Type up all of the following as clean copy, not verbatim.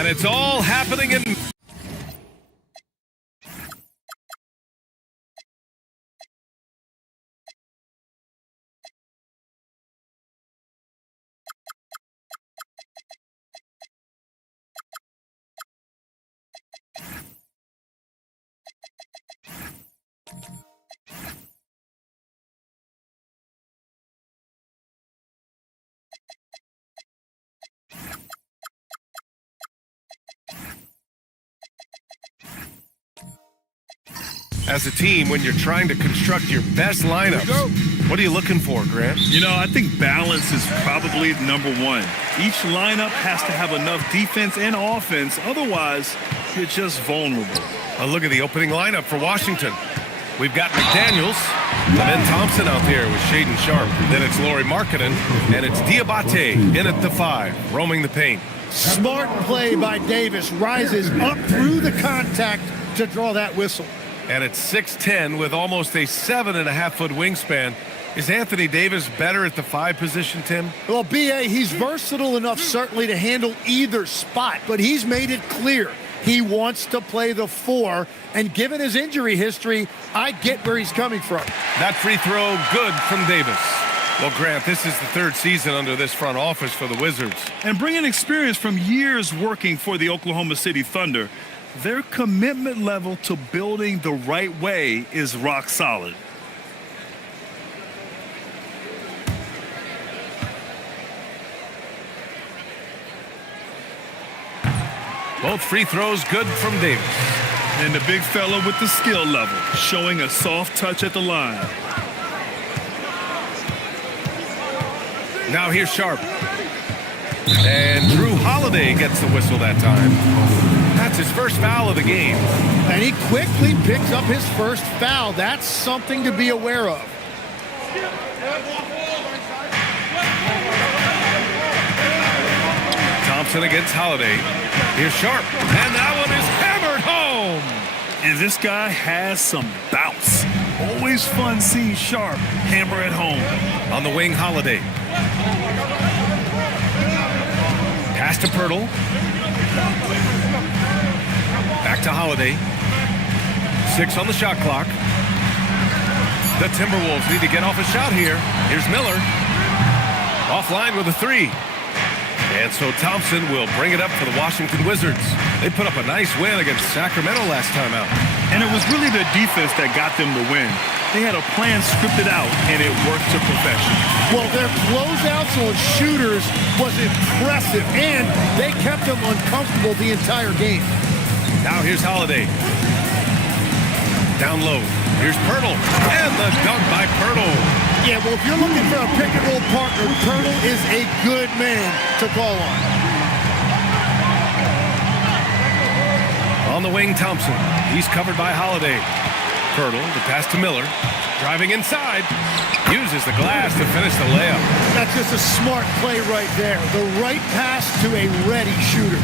And it's all happening in... As a team, when you're trying to construct your best lineups, what are you looking for, Grant? You know, I think balance is probably number one. Each lineup has to have enough defense and offense. Otherwise, you're just vulnerable. Look at the opening lineup for Washington. We've got McDaniels, Ben Thompson out there with Shaden Sharp. Then it's Lauri Markkanen, and it's Diabate in at the 5, roaming the paint. Smart play by Davis. Rises up through the contact to draw that whistle. And at 6'10", with almost a 7.5-foot wingspan, is Anthony Davis better at the 5 position, Tim? Well, B.A., he's versatile enough certainly to handle either spot, but he's made it clear he wants to play the 4, and given his injury history, I get where he's coming from. That free throw good from Davis. Well, Grant, this is the 3rd season under this front office for the Wizards. And bringing experience from years working for the Oklahoma City Thunder, their commitment level to building the right way is rock solid. Both free throws good from Davis. And the big fella with the skill level, showing a soft touch at the line. Now here's Sharp. And Drew Holiday gets the whistle that time. That's his first foul of the game. And he quickly picks up his first foul. That's something to be aware of. Thompson against Holiday. Here's Sharp. And that one is hammered home. And this guy has some bounce. Always fun seeing Sharp hammer at home. On the wing, Holiday. Pass to Pirtle. Back to Holiday. 6 on the shot clock. The Timberwolves need to get off a shot here. Here's Miller. Offline with a 3. And so Thompson will bring it up for the Washington Wizards. They put up a nice win against Sacramento last time out. And it was really their defense that got them the win. They had a plan scripted out, and it worked to perfection. Well, their closeouts on shooters was impressive, and they kept them uncomfortable the entire game. Now here's Holiday. Down low. Here's Pirtle. And the dunk by Pirtle. Yeah, well, if you're looking for a pick-and-roll partner, Pirtle is a good man to call on. On the wing, Thompson. He's covered by Holiday. Pirtle, the pass to Miller. Driving inside. Uses the glass to finish the layup. That's just a smart play right there. The right pass to a ready shooter.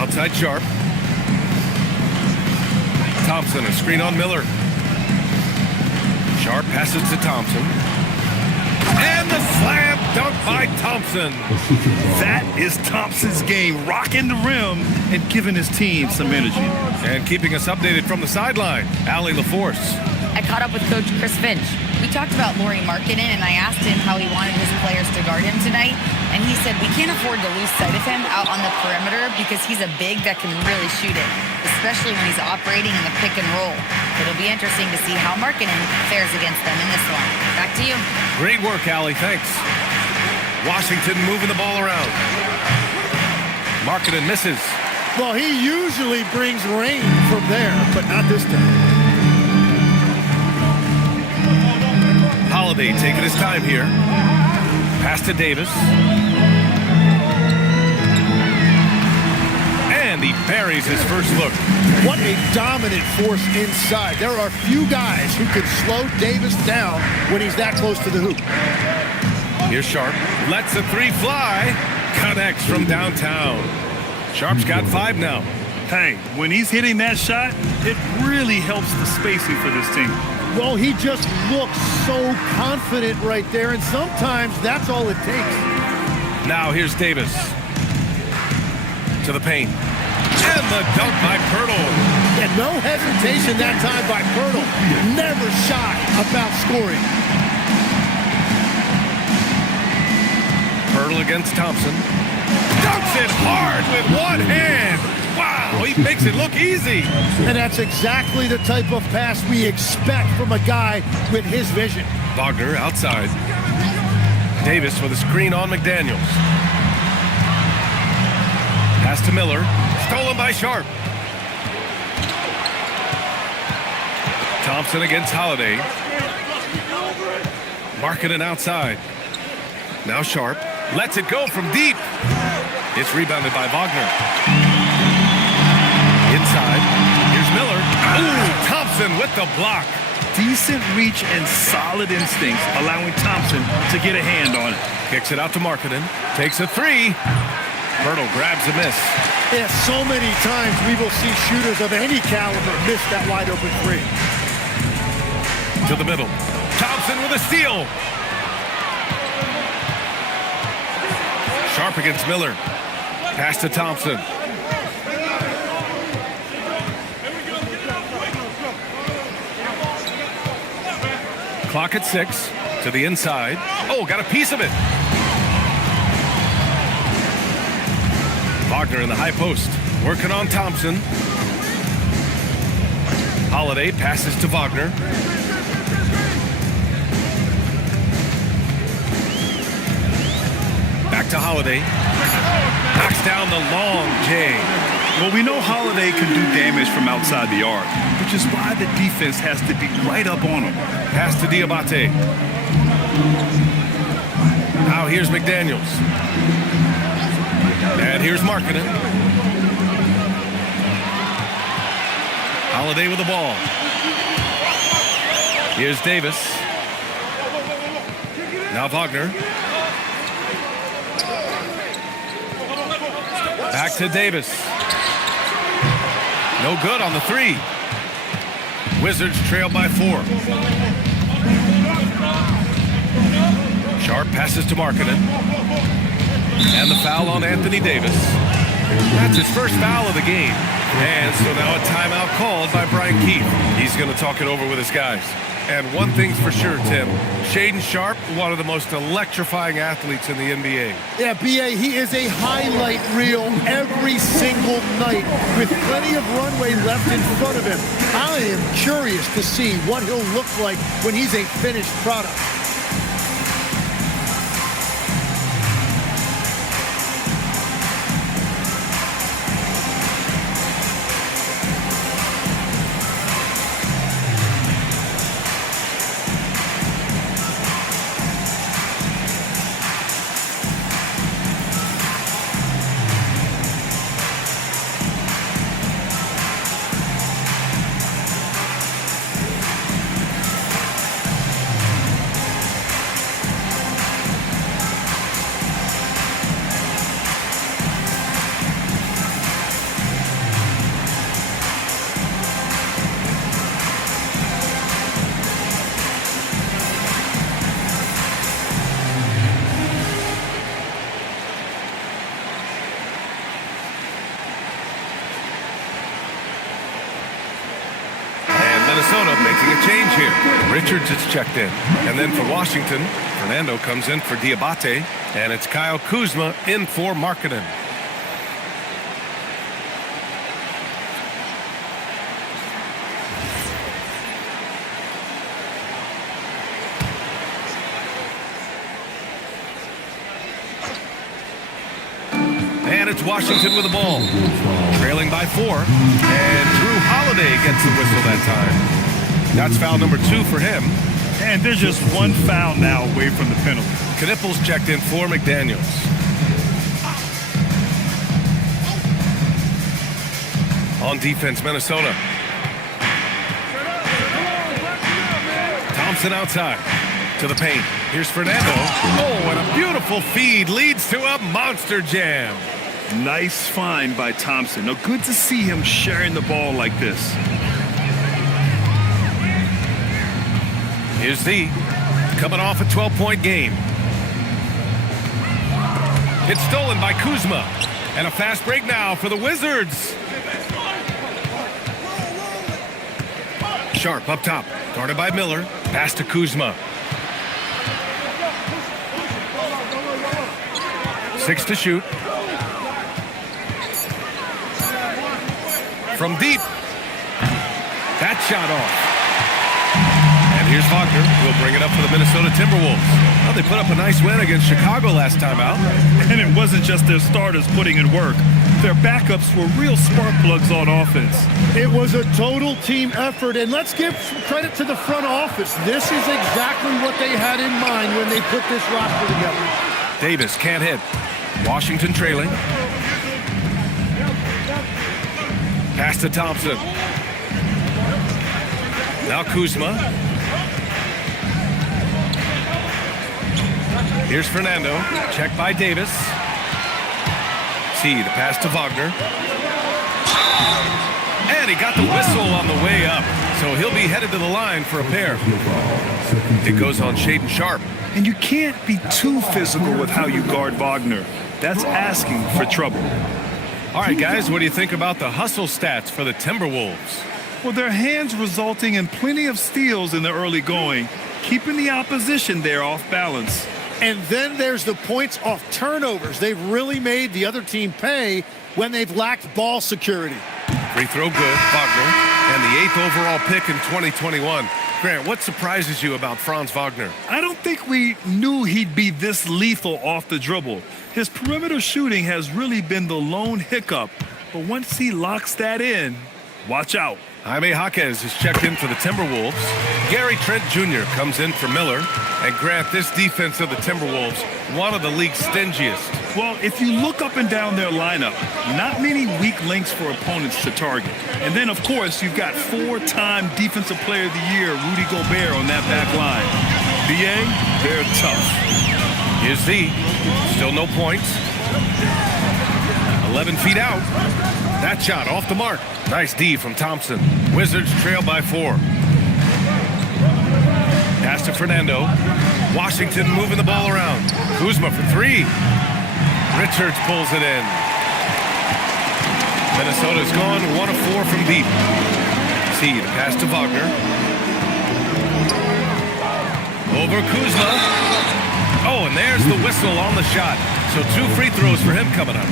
Outside Sharp. Thompson, a screen on Miller. Sharp passes to Thompson. And the slam dunk by Thompson. That is Thompson's game, rocking the rim and giving his team some energy. And keeping us updated from the sideline, Allie LaForce. I caught up with Coach Chris Finch. We talked about Lauri Markkanen, and I asked him how he wanted his players to guard him tonight. And he said, we can't afford to lose sight of him out on the perimeter because he's a big that can really shoot it, especially when he's operating in the pick and roll. It'll be interesting to see how Markkanen fares against them in this one. Back to you. Great work, Allie. Thanks. Washington moving the ball around. Markkanen misses. Well, he usually brings rain from there, but not this time. Holiday taking his time here. Pass to Davis. And he buries his first look. What a dominant force inside. There are few guys who can slow Davis down when he's that close to the hoop. Here's Sharp. Lets the 3 fly. Connects from downtown. Sharp's got 5 now. Hey, when he's hitting that shot, it really helps the spacing for this team. Well, he just looks so confident right there, and sometimes that's all it takes. Now here's Davis. To the paint. And the dunk by Pirtle. And no hesitation that time by Pirtle. Never shy about scoring. Pirtle against Thompson. Dunks it hard with one hand. Wow, he makes it look easy. And that's exactly the type of pass we expect from a guy with his vision. Wagner outside. Davis with a screen on McDaniels. Pass to Miller. Stolen by Sharp. Thompson against Holiday. Markkanen outside. Now Sharp. Lets it go from deep. It's rebounded by Wagner. Inside. Here's Miller. Ooh, Thompson with the block. Decent reach and solid instincts, allowing Thompson to get a hand on it. Kicks it out to Markkanen. Takes a three. Pirtle grabs a miss. Yeah, so many times we will see shooters of any caliber miss that wide open three. To the middle. Thompson with a steal. Sharp against Miller. Pass to Thompson. Clock at 6. To the inside. Oh, got a piece of it. Wagner in the high post. Working on Thompson. Holiday passes to Wagner. Back to Holiday. Knocks down the long J. Well, we know Holiday can do damage from outside the arc, which is why the defense has to be right up on him. Pass to Diabate. Now here's McDaniels. And here's Markkanen. Holiday with the ball. Here's Davis. Now Wagner. Back to Davis. No good on the three. Wizards trail by 4. Sharp passes to Markkanen. And the foul on Anthony Davis. That's his first foul of the game. And so now a timeout called by Brian Keefe. He's going to talk it over with his guys. And one thing's for sure, Tim. Shaedon Sharp, one of the most electrifying athletes in the NBA. Yeah, B.A., he is a highlight reel every single night with plenty of runway left in front of him. I am curious to see what he'll look like when he's a finished product. Minnesota making a change here. Richards is checked in. And then for Washington, Fernando comes in for Diabate. And it's Kyle Kuzma in for Markkanen. And it's Washington with the ball. Trailing by 4. And Drew Holiday gets the whistle that time. That's foul number 2 for him. And there's just one foul now away from the penalty. Knipples checked in for McDaniels. On defense, Minnesota. Thompson outside. To the paint. Here's Fernando. Oh, and a beautiful feed leads to a monster jam. Nice find by Thompson. Now, good to see him sharing the ball like this. Here's Z, coming off a 12-point game. It's stolen by Kuzma. And a fast break now for the Wizards. Sharp up top, guarded by Miller. Pass to Kuzma. 6 to shoot. From deep. That shot off. And here's Wagner. He'll bring it up for the Minnesota Timberwolves. Well, they put up a nice win against Chicago last time out. And it wasn't just their starters putting in work. Their backups were real spark plugs on offense. It was a total team effort, and let's give some credit to the front office. This is exactly what they had in mind when they put this roster together. Davis can't hit. Washington trailing. Pass to Thompson. Now Kuzma. Here's Fernando. Check by Davis. See the pass to Wagner. And he got the whistle on the way up. So he'll be headed to the line for a pair. It goes on Shaedon Sharp. And you can't be too physical with how you guard Wagner. That's asking for trouble. All right, guys, what do you think about the hustle stats for the Timberwolves? Well, their hands resulting in plenty of steals in the early going, keeping the opposition there off balance. And then there's the points off turnovers. They've really made the other team pay when they've lacked ball security. Free throw good, Wagner, and the 8th overall pick in 2021. Grant, what surprises you about Franz Wagner? I don't think we knew he'd be this lethal off the dribble. His perimeter shooting has really been the lone hiccup. But once he locks that in, watch out. Jaime Jaquez is checked in for the Timberwolves. Gary Trent Jr. comes in for Miller. And Grant, this defense of the Timberwolves, one of the league's stingiest. Well, if you look up and down their lineup, not many weak links for opponents to target. And then, of course, you've got 4-time Defensive Player of the Year, Rudy Gobert, on that back line. BA, they're tough. Here's Z. Still no points. 11 feet out. That shot off the mark. Nice D from Thompson. Wizards trail by 4. Pass to Fernando. Washington moving the ball around. Kuzma for 3. Richards pulls it in. Minnesota's gone 1 of 4 from deep. See the pass to Wagner. Over Kuzma. Oh, and there's the whistle on the shot. So 2 free throws for him coming up.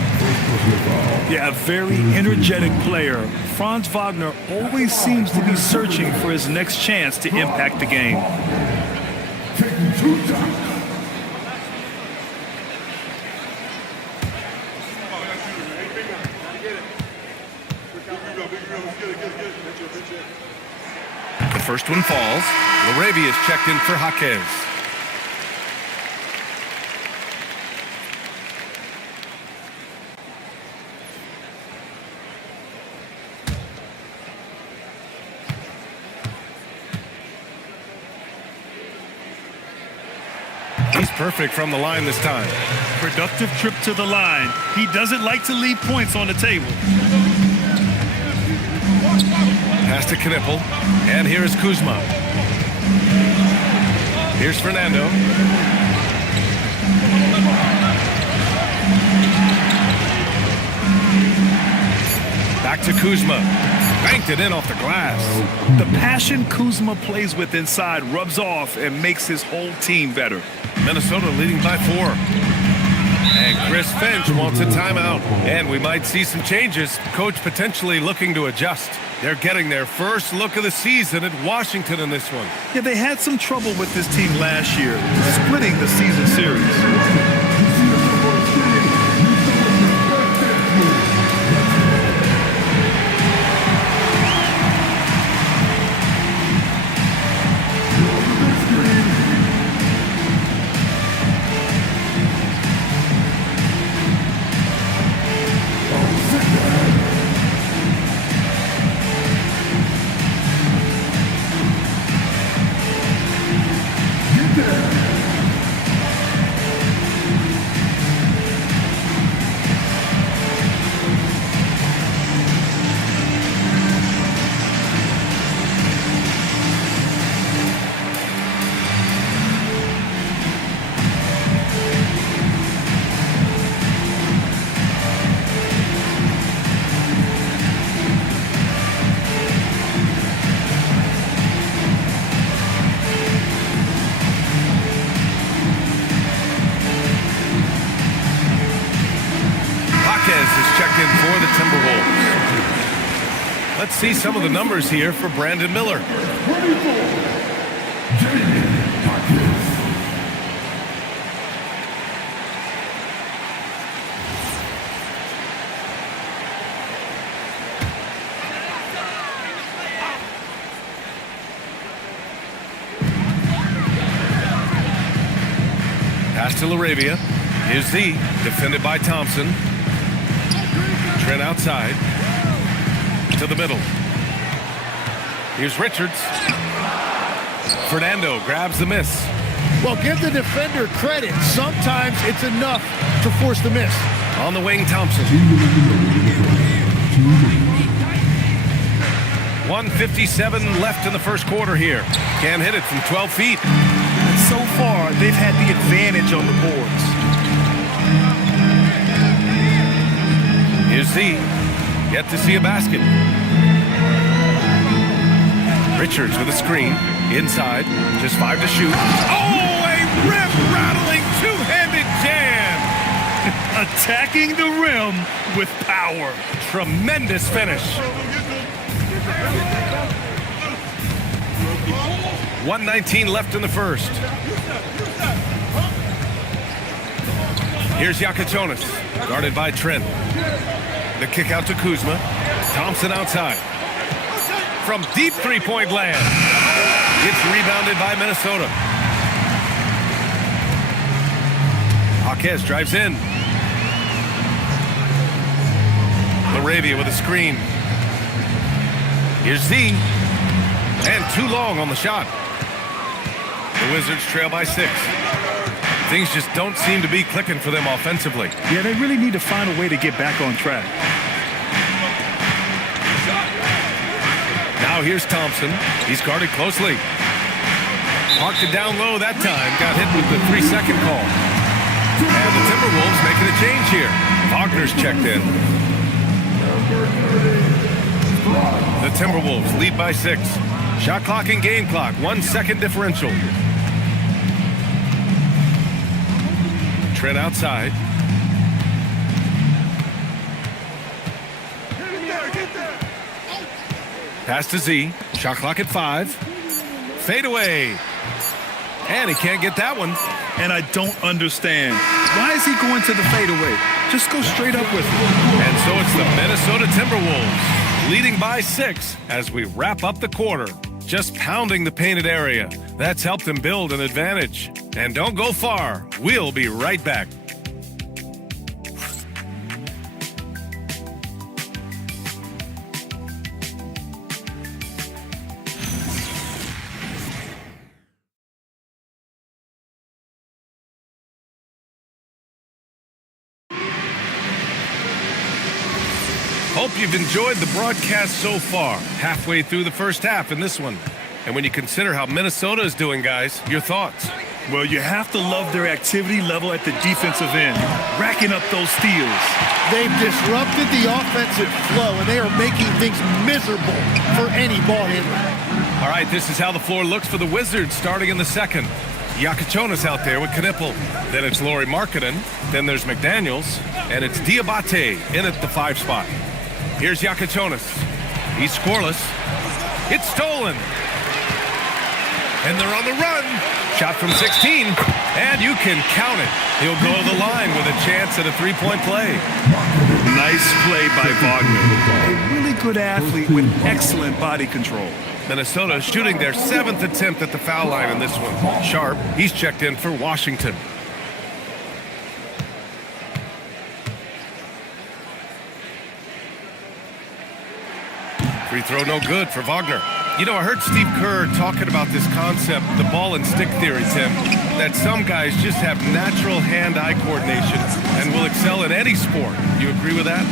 Yeah, a very energetic player. Franz Wagner always seems to be searching for his next chance to impact the game. The first one falls. Laravia is checked in for Jaquez. He's perfect from the line this time. Productive trip to the line. He doesn't like to leave points on the table. Pass to Knippel. And here is Kuzma. Here's Fernando. Back to Kuzma. Banked it in off the glass. The passion Kuzma plays with inside rubs off and makes his whole team better. Minnesota leading by 4. And Chris Finch wants a timeout. And we might see some changes. Coach potentially looking to adjust. They're getting their first look of the season at Washington in this one. Yeah, they had some trouble with this team last year, splitting the season series. Timberwolves. Let's see some of the numbers here for Brandon Miller. Pass to LaRavia. Here's Z, defended by Thompson. Trent outside. To the middle. Here's Richards. Fernando grabs the miss. Well, give the defender credit. Sometimes it's enough to force the miss. On the wing, Thompson. 1:57 left in the first quarter here. Can't hit it from 12 feet. So far, they've had the advantage on the boards. Here's Z. Yet to see a basket. Richards with a screen. Inside. Just 5 to shoot. Oh, a rim-rattling two-handed jam. Attacking the rim with power. Tremendous finish. 1:19 left in the first. Here's Yakachonis, guarded by Trent. The kick out to Kuzma. Thompson outside. From deep three-point land. It's rebounded by Minnesota. Jaquez drives in. LaRavia with a screen. Here's Z. And too long on the shot. The Wizards trail by 6. Things just don't seem to be clicking for them offensively. Yeah, they really need to find a way to get back on track. Now here's Thompson. He's guarded closely. Parked it down low that time. Got hit with the 3-second call. And the Timberwolves making a change here. Wagner's checked in. The Timberwolves lead by 6. Shot clock and game clock. 1 second differential. Trent outside. Pass to Z. Shot clock at 5. Fade away. And he can't get that one. And I don't understand. Why is he going to the fadeaway? Just go straight up with it. And so it's the Minnesota Timberwolves leading by 6 as we wrap up the quarter. Just pounding the painted area. That's helped them build an advantage. And don't go far. We'll be right back. Hope you've enjoyed the broadcast so far. Halfway through the first half in this one. And when you consider how Minnesota is doing, guys, your thoughts? Well, you have to love their activity level at the defensive end, racking up those steals. They've disrupted the offensive flow, and they are making things miserable for any ball handler. All right, this is how the floor looks for the Wizards starting in the second. Yakachonis out there with Knipple. Then it's Lauri Markkanen. Then there's McDaniels. And it's Diabate in at the 5 spot. Here's Yakachonis. He's scoreless. It's stolen. And they're on the run. Shot from 16. And you can count it. He'll go to the line with a chance at a 3-point play. Nice play by Wagner. A really good athlete with excellent body control. Minnesota shooting their 7th attempt at the foul line in this one. Sharp, he's checked in for Washington. Free throw no good for Wagner. You know, I heard Steve Kerr talking about this concept, the ball and stick theory, Tim, that some guys just have natural hand-eye coordination and will excel in any sport. You agree with that?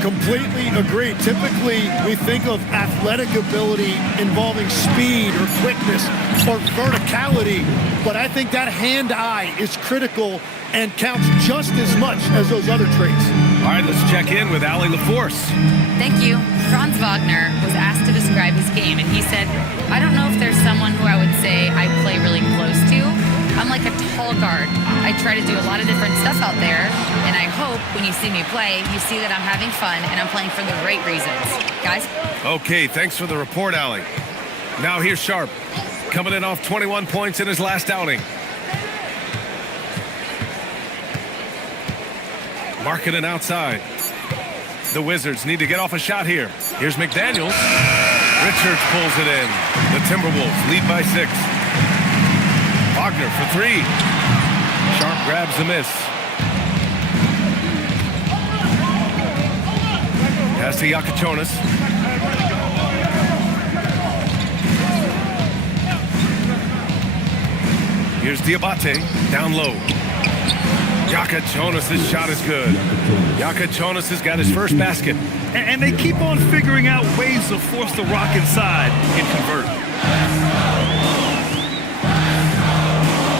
Completely agree. Typically, we think of athletic ability involving speed or quickness or verticality, but I think that hand-eye is critical and counts just as much as those other traits. All right, let's check in with Allie LaForce. Thank you. Franz Wagner was asked to describe his game, and he said, I don't know if there's someone who I would say I play really close to, I'm like a tall guard. I try to do a lot of different stuff out there, and I hope when you see me play, you see that I'm having fun and I'm playing for the right reasons. Guys? Okay, thanks for the report, Allie. Now here's Sharp, coming in off 21 points in his last outing. Marketing outside. The Wizards need to get off a shot here. Here's McDaniels. Richards pulls it in. The Timberwolves lead by 6. Wagner for 3. Sharp grabs the miss. Pass to Yakachonis. Here's Diabate down low. Yakachonis' shot is good. Yakachonis has got his first basket. And they keep on figuring out ways to force the Rock inside and convert.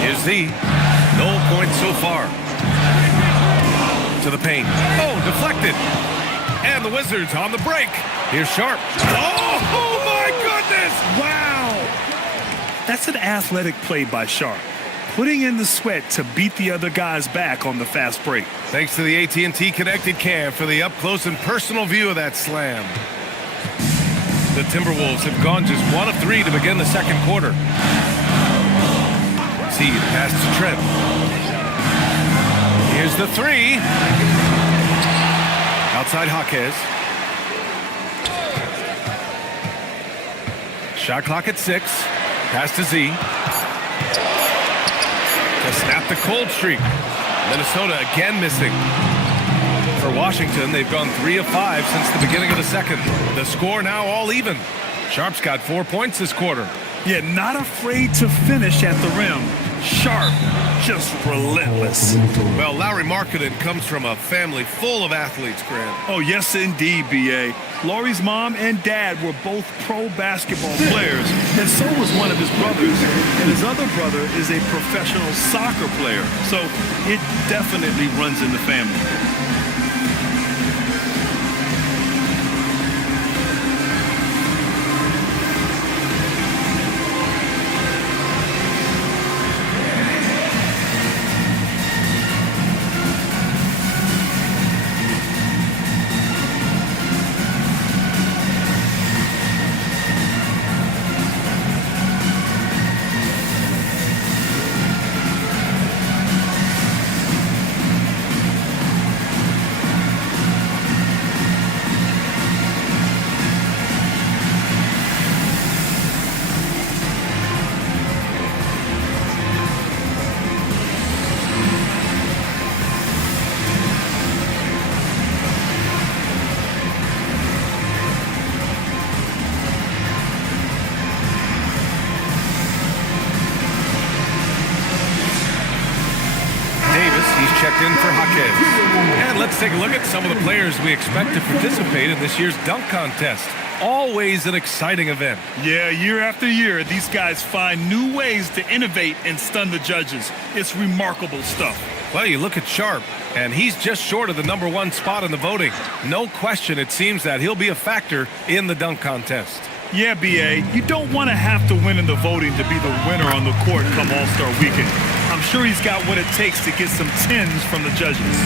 Here's Z. No points so far. To the paint. Oh, deflected. And the Wizards on the break. Here's Sharp. Oh my goodness! Wow! That's an athletic play by Sharp, putting in the sweat to beat the other guys back on the fast break. Thanks to the AT&T connected cam for the up-close and personal view of that slam. The Timberwolves have gone just 1 of 3 to begin the second quarter. See the pass to Trent. Here's the 3. Outside Jaquez. Shot clock at 6. Pass to Z. To snap the cold streak. Minnesota again missing. For Washington, they've gone 3 of 5 since the beginning of the second. The score now all even. Sharp's got 4 points this quarter. Yeah, not afraid to finish at the rim. Sharp, just relentless. Well, Lauri Markkanen comes from a family full of athletes, Grant. Oh, yes, indeed, B.A. Lauri's mom and dad were both pro basketball players, and so was one of his brothers. And his other brother is a professional soccer player, so it definitely runs in the family. Checked in for Jaquez. And let's take a look at some of the players we expect to participate in this year's dunk contest. Always an exciting event. Yeah, year after year, these guys find new ways to innovate and stun the judges. It's remarkable stuff. Well, you look at Sharp, and he's just short of the #1 spot in the voting. No question, it seems that he'll be a factor in the dunk contest. Yeah, B.A., you don't want to have to win in the voting to be the winner on the court come All-Star Weekend. I'm sure he's got what it takes to get some 10s from the judges.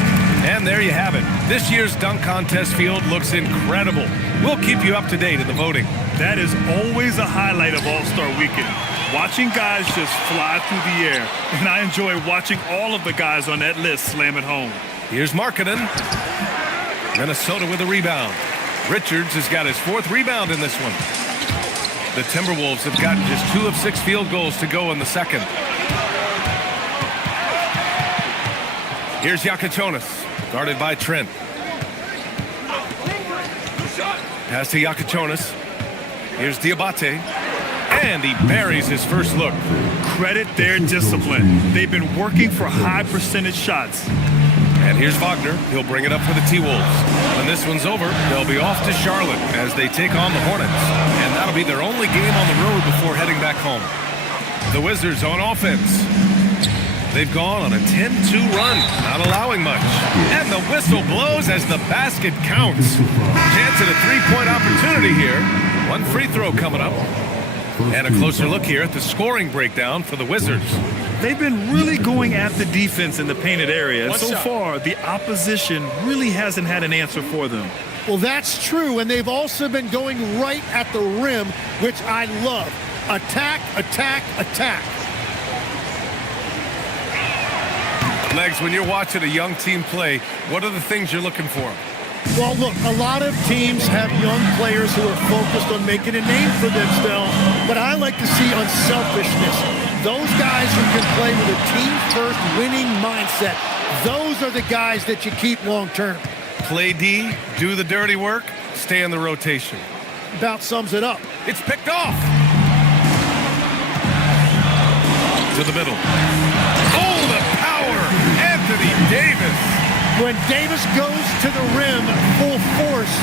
And there you have it. This year's dunk contest field looks incredible. We'll keep you up to date in the voting. That is always a highlight of All-Star Weekend. Watching guys just fly through the air. And I enjoy watching all of the guys on that list slam it home. Here's Markkanen. Minnesota with a rebound. Richards has got his 4th rebound in this one. The Timberwolves have gotten just 2 of 6 field goals to go in the second. Here's Yakachonis, guarded by Trent. Pass to Yakachonis. Here's Diabate. And he buries his first look. Credit their discipline. They've been working for high percentage shots. And here's Wagner. He'll bring it up for the T-Wolves. When this one's over, they'll be off to Charlotte as they take on the Hornets. And that'll be their only game on the road before heading back home. The Wizards on offense. They've gone on a 10-2 run, not allowing much. And the whistle blows as the basket counts. Chance at a 3-point opportunity here. 1 free throw coming up. And a closer look here at the scoring breakdown for the Wizards. They've been really going at the defense in the painted area. And so far, the opposition really hasn't had an answer for them. Well, that's true, and they've also been going right at the rim, which I love. Attack, attack, attack. Legs, when you're watching a young team play, what are the things you're looking for? Well, look, a lot of teams have young players who are focused on making a name for themselves, but I like to see unselfishness. Those guys who can play with a team-first winning mindset, those are the guys that you keep long-term. Play D, do the dirty work, stay in the rotation. About sums it up. It's picked off. To the middle. Oh, the power! Anthony Davis. When Davis goes to the rim full force,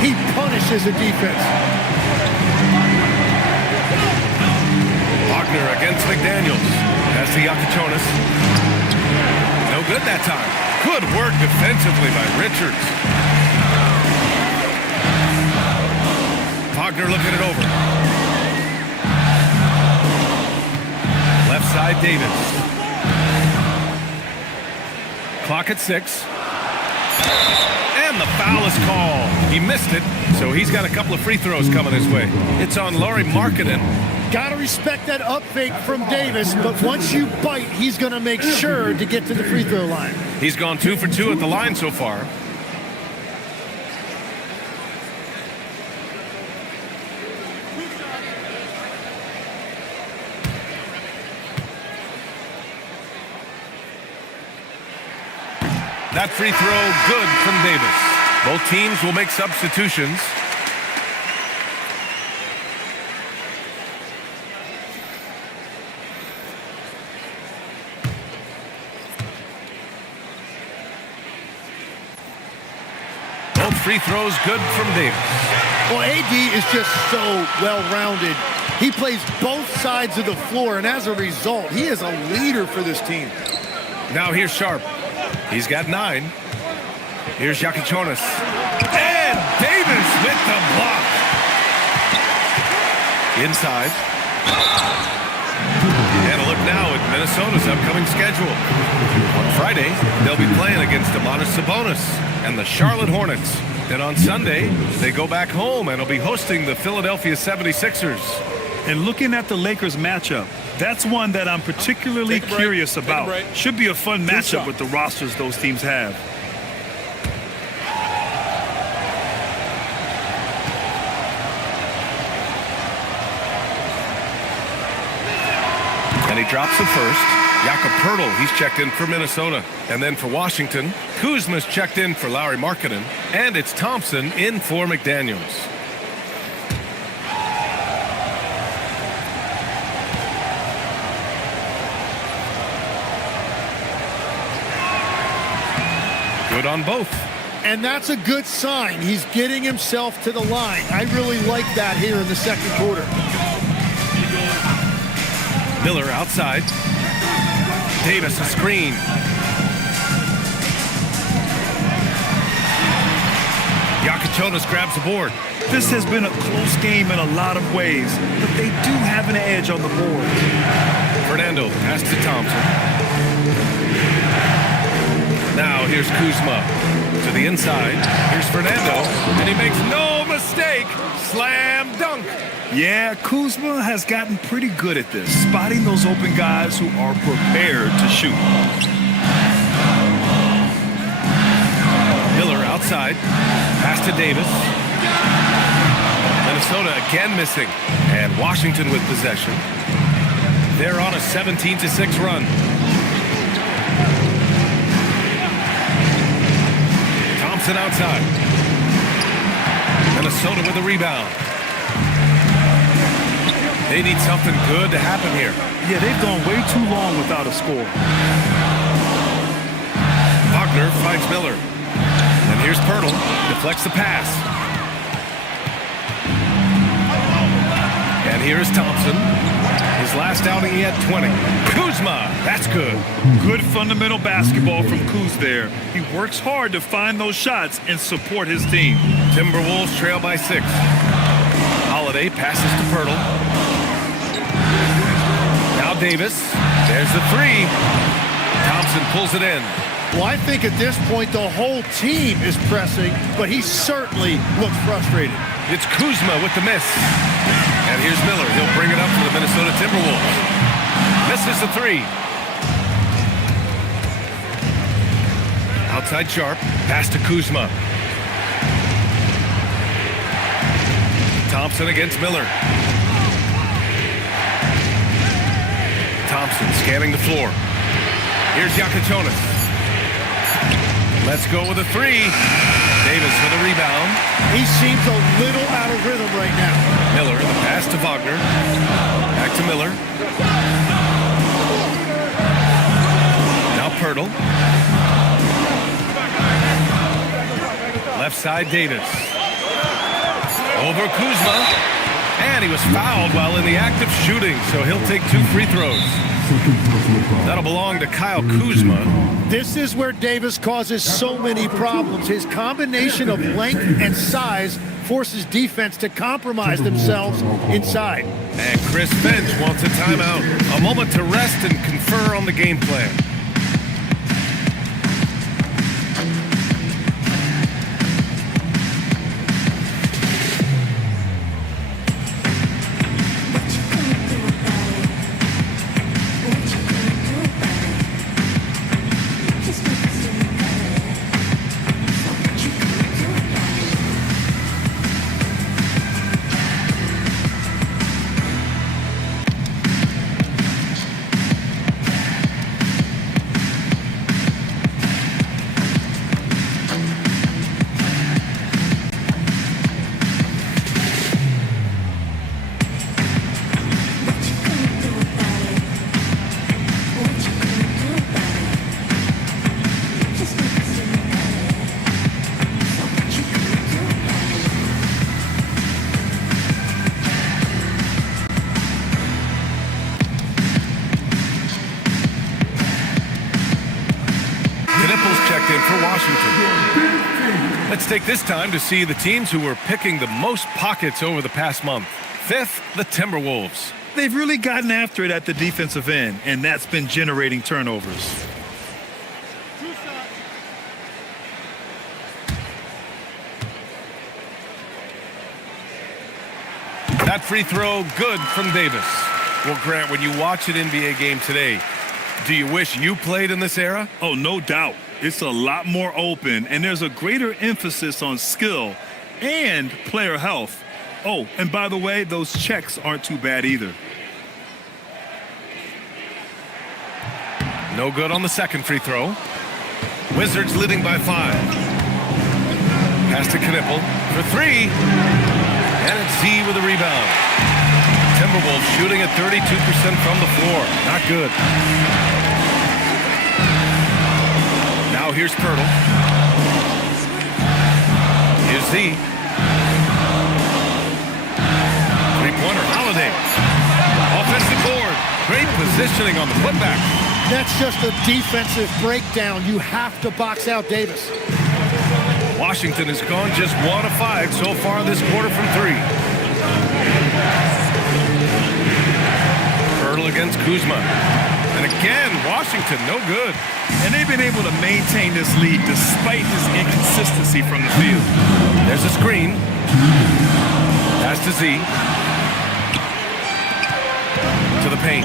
he punishes the defense. Wagner against McDaniels. Pass to Yakichonis. No good that time. Good work defensively by Richards. Wagner looking it over. Left side, Davis. Clock at 6. And the foul is called. He missed it, so he's got a couple of free throws coming his way. It's on Lauri Markkanen. Got to respect that up fake from Davis, but once you bite, he's going to make sure to get to the free throw line. He's gone 2 for 2 at the line so far. That free throw good from Davis. Both teams will make substitutions. Both free throws good from Davis. Well, AD is just so well-rounded. He plays both sides of the floor, and as a result, he is a leader for this team. Now here's Sharp. He's got 9. Here's Yakichonis. And Davis with the block. Inside. And a look now at Minnesota's upcoming schedule. On Friday, they'll be playing against Domantas Sabonis and the Charlotte Hornets. Then on Sunday, they go back home and will be hosting the Philadelphia 76ers. And looking at the Lakers matchup, that's one that I'm particularly curious about. Should be a fun matchup with the rosters those teams have. And he drops the first. Jakob Poeltl, he's checked in for Minnesota. And then for Washington, Kuzma's checked in for Lauri Markkanen. And it's Thompson in for McDaniels. Good on both. And that's a good sign. He's getting himself to the line. I really like that here in the second quarter. Miller outside. Davis a screen. Yakichonis grabs the board. This has been a close game in a lot of ways, but they do have an edge on the board. Fernando pass to Thompson. Now here's Kuzma to the inside. Here's Fernando, and he makes no mistake. Slam dunk. Yeah, Kuzma has gotten pretty good at this, spotting those open guys who are prepared to shoot. Miller outside. Pass to Davis. Minnesota again missing. And Washington with possession. They're on a 17-6 run. Thompson outside. Minnesota with a rebound. They need something good to happen here. Yeah, they've gone way too long without a score. Wagner finds Miller. And here's Poeltl. Deflects the pass. And here's Thompson. His last outing, he had 20. Kuzma, that's good. Good fundamental basketball from Kuz there. He works hard to find those shots and support his team. Timberwolves trail by 6. Holiday passes to Poeltl. Now Davis. There's the three. Thompson pulls it in. Well, I think at this point the whole team is pressing, but he certainly looks frustrated. It's Kuzma with the miss. And here's Miller. He'll bring it up for the Minnesota Timberwolves. Misses the three. Outside Sharp. Pass to Kuzma. Thompson against Miller. Thompson scanning the floor. Here's Yakatonis. Let's go with a three. Davis with a rebound. He seems a little out of rhythm right now. Miller, the pass to Wagner. Back to Miller. Now Pirtle. Left side Davis. Over Kuzma. And he was fouled while in the act of shooting, so he'll take 2 free throws. That'll belong to Kyle Kuzma. This is where Davis causes so many problems. His combination of length and size forces defense to compromise themselves inside. And Chris Finch wants a timeout. A moment to rest and confer on the game plan. For Washington. Let's take this time to see the teams who were picking the most pockets over the past month. 5th, the Timberwolves. They've really gotten after it at the defensive end, and that's been generating turnovers. That free throw, good from Davis. Well, Grant, when you watch an NBA game today, do you wish you played in this era? Oh, no doubt. It's a lot more open, and there's a greater emphasis on skill and player health. Oh, and by the way, those checks aren't too bad either. No good on the second free throw. Wizards leading by 5. Pass to Knippel for 3. And it's Z with a rebound. Timberwolves shooting at 32% from the floor. Not good. Now here's Pirtle. Here's Z. Three-pointer, Holiday. Offensive board. Great positioning on the putback. That's just a defensive breakdown. You have to box out Davis. Washington has gone just 1 of 5 so far this quarter from 3. Pirtle against Kuzma. And again, Washington, no good. And they've been able to maintain this lead despite this inconsistency from the field. There's a screen. Pass to Z. To the paint.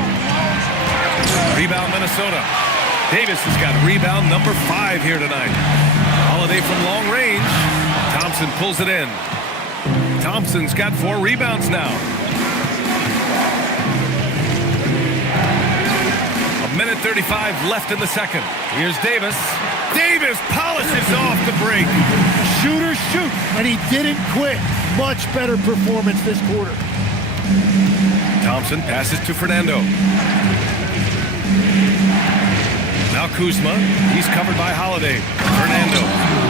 Rebound, Minnesota. Davis has got rebound number 5 here tonight. Holiday from long range. Thompson pulls it in. Thompson's got 4 rebounds now. Minute 35 left in the second. Here's Davis. Davis polishes off the break. Shooters shoot, and he didn't quit. Much better performance this quarter. Thompson passes to Fernando. Now Kuzma. He's covered by Holiday. Fernando.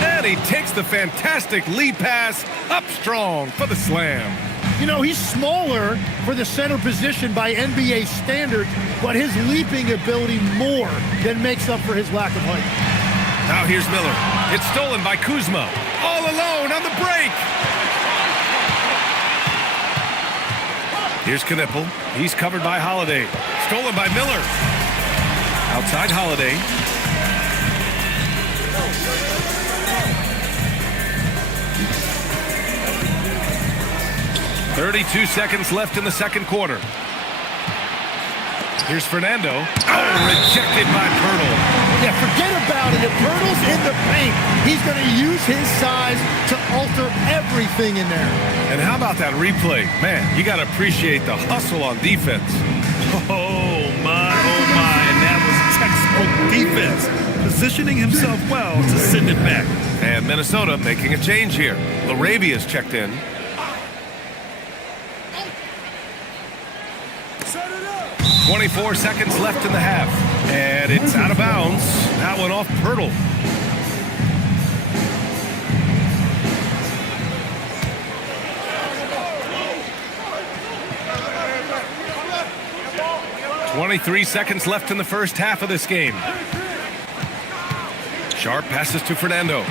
And he takes the fantastic lead pass up strong for the slam. You know, he's smaller for the center position by NBA standards, but his leaping ability more than makes up for his lack of height. Now here's Miller. It's stolen by Kuzma. All alone on the break. Here's Knippel. He's covered by Holiday. Stolen by Miller. Outside Holiday. 32 seconds left in the second quarter. Here's Fernando. Oh, rejected by Pirtle. Yeah, forget about it. If Pirtle's in the paint, he's going to use his size to alter everything in there. And how about that replay? Man, you got to appreciate the hustle on defense. Oh, my. And that was textbook defense. Positioning himself well to send it back. And Minnesota making a change here. Larabia's checked in. 24 seconds left in the half. And it's out of bounds. That one off Pirtle. .23 seconds left in the first half of this game. Sharp passes to Fernando.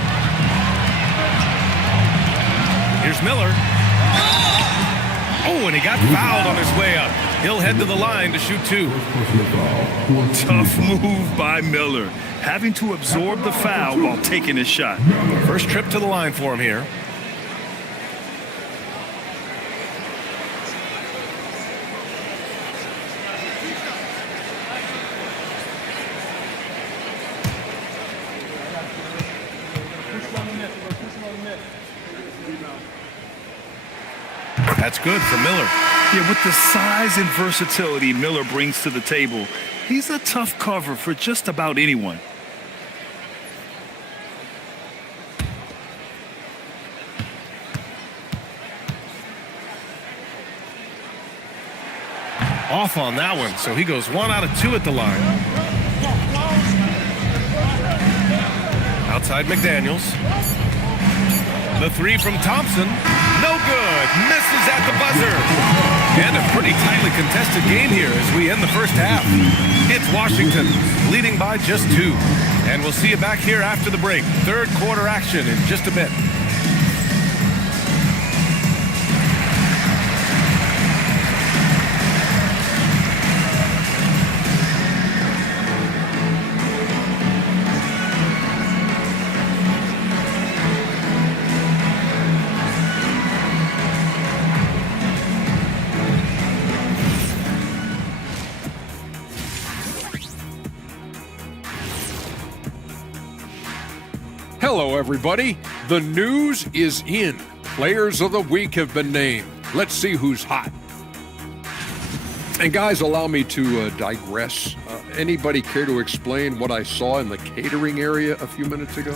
Here's Miller. Oh, and he got fouled on his way up. He'll head to the line to shoot two. Tough move by Miller, having to absorb the foul while taking his shot. First trip to the line for him here. That's good for Miller. Yeah, with the size and versatility Miller brings to the table, he's a tough cover for just about anyone. Off on that one, so he goes 1 out of 2 at the line. Outside McDaniels. The three from Thompson. No good. Misses at the buzzer. And a pretty tightly contested game here as we end the first half. It's Washington leading by just 2. And we'll see you back here after the break. Third quarter action in just a bit. Hello, everybody. The news is in. Players of the week have been named. Let's see who's hot. And guys, allow me to digress. Anybody care to explain what I saw in the catering area a few minutes ago?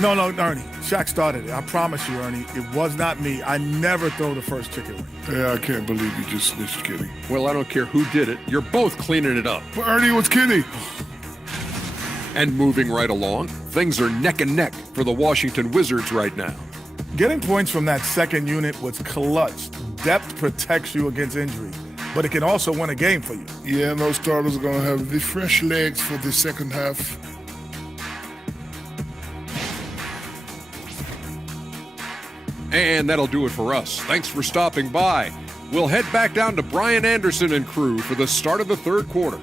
No, Ernie. Shaq started it. I promise you, Ernie. It was not me. I never throw the first chicken wing. Yeah, I can't believe you just snitched Kenny. Well, I don't care who did it. You're both cleaning it up. But Ernie, it was Kenny. And moving right along, things are neck and neck for the Washington Wizards right now. Getting points from that second unit was clutch. Depth protects you against injury, but it can also win a game for you. Yeah, and those starters are going to have the fresh legs for the second half. And that'll do it for us. Thanks for stopping by. We'll head back down to Brian Anderson and crew for the start of the third quarter.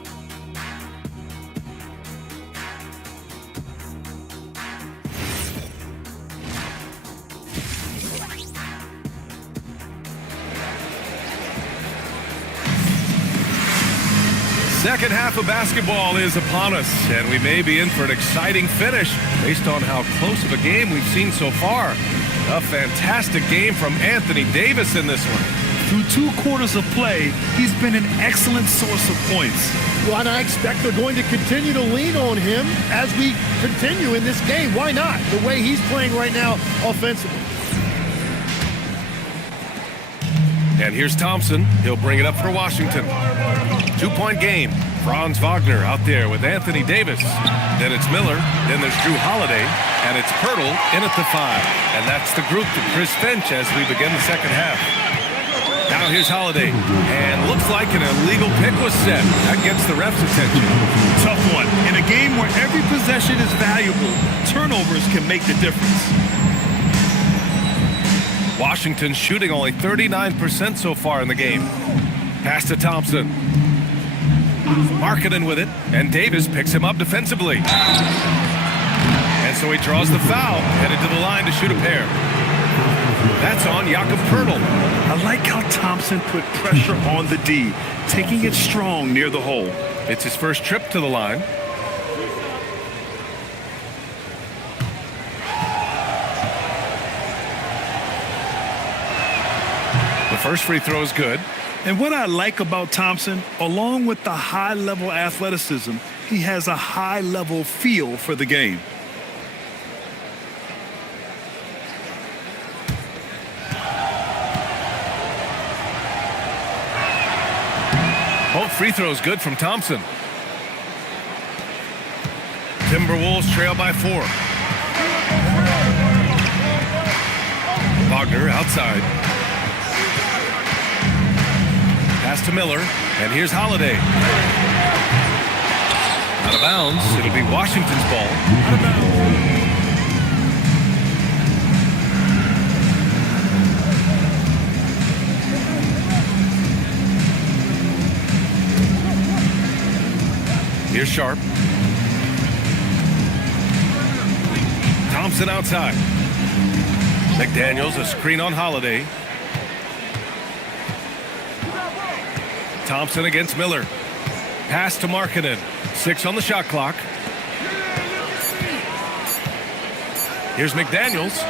Second half of basketball is upon us, and we may be in for an exciting finish based on how close of a game we've seen so far. A fantastic game from Anthony Davis in this one. Through 2 quarters of play, he's been an excellent source of points. Well, and I expect they're going to continue to lean on him as we continue in this game. Why not? The way he's playing right now offensively. And here's Thompson. He'll bring it up for Washington. 2-point game. Franz Wagner out there with Anthony Davis. Then it's Miller. Then there's Drew Holiday. And it's Pirtle in at the 5. And that's the group to Chris Finch as we begin the second half. Now here's Holiday. And looks like an illegal pick was set. That gets the ref's attention. Tough one. In a game where every possession is valuable, turnovers can make the difference. Washington shooting only 39% so far in the game. Pass to Thompson. Markkanen with it, and Davis picks him up defensively. And so he draws the foul, headed to the line to shoot a pair. That's on Jakob Poeltl. I like how Thompson put pressure on the D, taking it strong near the hole. It's his first trip to the line. The first free throw is good. And what I like about Thompson, along with the high-level athleticism, he has a high-level feel for the game. Both free throws good from Thompson. Timberwolves trail by 4. Wagner outside. Pass to Miller, and here's Holiday. Out of bounds. It'll be Washington's ball. Out of bounds. Here's Sharp. Thompson outside. McDaniels, a screen on Holiday. Thompson against Miller. Pass to Markkanen. 6 on the shot clock. Here's McDaniels.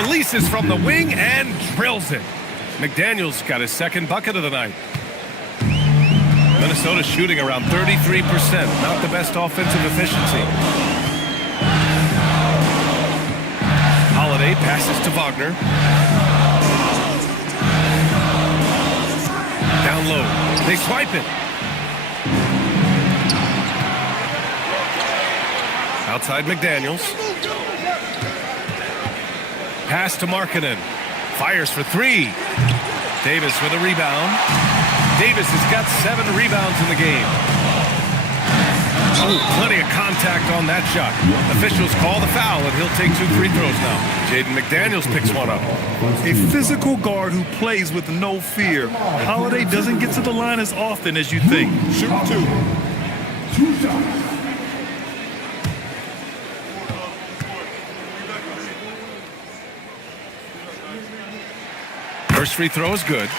Releases from the wing and drills it. McDaniels got his second bucket of the night. Minnesota shooting around 33%. Not the best offensive efficiency. Holiday passes to Wagner. Down low. They swipe it. Outside McDaniels. Pass to Markkanen. Fires for 3. Davis with a rebound. Davis has got 7 rebounds in the game. Oh, plenty of contact on that shot. Officials call the foul, and he'll take 2 free throws now. Jaden McDaniels picks one up. A physical guard who plays with no fear. Holiday doesn't get to the line as often as you think. Shoot 2. 2 shots. First free throw is good.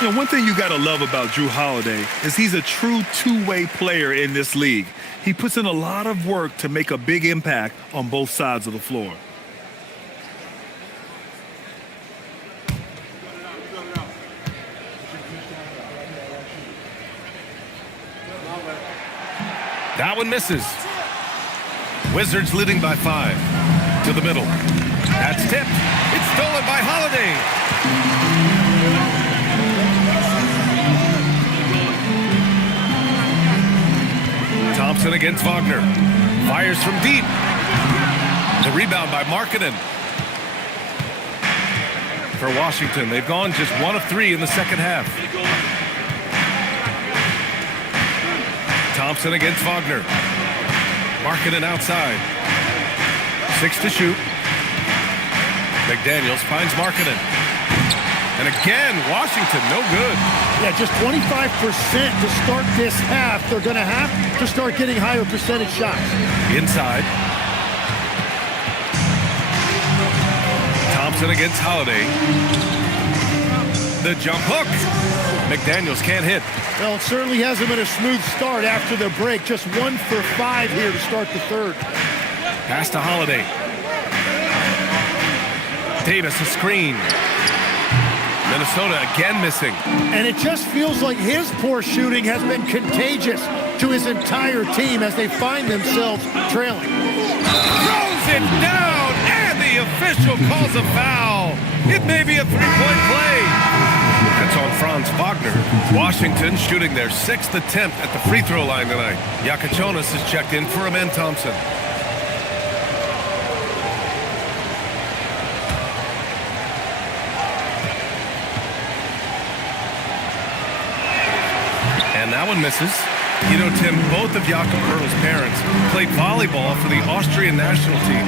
You know, one thing you got to love about Jrue Holiday is he's a true two-way player in this league. He puts in a lot of work to make a big impact on both sides of the floor. That one misses. Wizards leading by 5. To the middle. That's tipped. It's stolen by Holiday. Thompson against Wagner. Fires from deep. The rebound by Markkanen. For Washington, they've gone just 1 of 3 in the second half. Thompson against Wagner. Markkanen outside. 6 to shoot. McDaniels finds Markkanen. And again, Washington, no good. Yeah, just 25% to start this half. They're going to have to start getting higher percentage shots. Inside. Thompson against Holiday. The jump hook. McDaniels can't hit. Well, it certainly hasn't been a smooth start after the break. Just 1 for 5 here to start the third. Pass to Holiday. Davis a screen. Minnesota again missing. And it just feels like his poor shooting has been contagious to his entire team as they find themselves trailing. Throws it down, and the official calls a foul. It may be a 3-point play. That's on Franz Wagner. Washington shooting their 6th attempt at the free throw line tonight. Yakachonis is checked in for Amen Thompson. And that one misses. You know, Tim, both of Jakob Poeltl's parents played volleyball for the Austrian national team.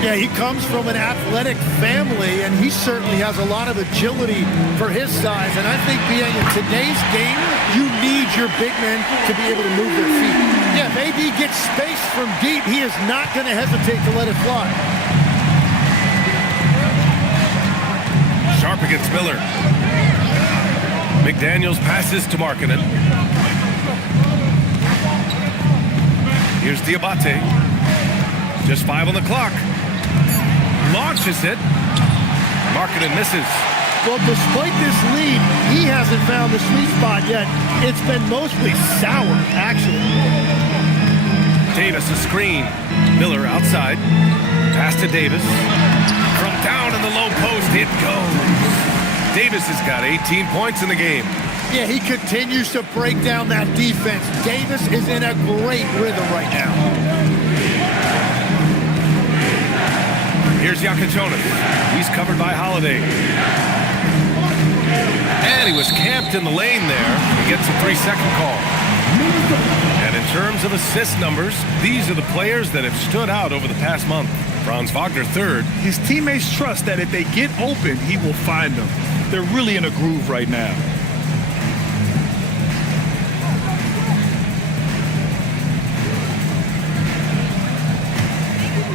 Yeah, he comes from an athletic family, and he certainly has a lot of agility for his size. And I think being in today's game, you need your big men to be able to move their feet. Yeah, if AD gets space from deep, he is not going to hesitate to let it fly. Sharp against Miller. McDaniels passes to Markkanen. Here's Diabate. Just 5 on the clock. Launches it. Markkanen misses. Well, despite this lead, he hasn't found the sweet spot yet. It's been mostly sour, actually. Davis a screen. Miller outside. Pass to Davis. From down in the low post, it goes. Davis has got 18 points in the game. Yeah, he continues to break down that defense. Davis is in a great rhythm right now. Here's Yakachonis. He's covered by Holiday. And he was camped in the lane there. He gets a 3-second call. And in terms of assist numbers, these are the players that have stood out over the past month. Franz Wagner third. His teammates trust that if they get open, he will find them. They're really in a groove right now.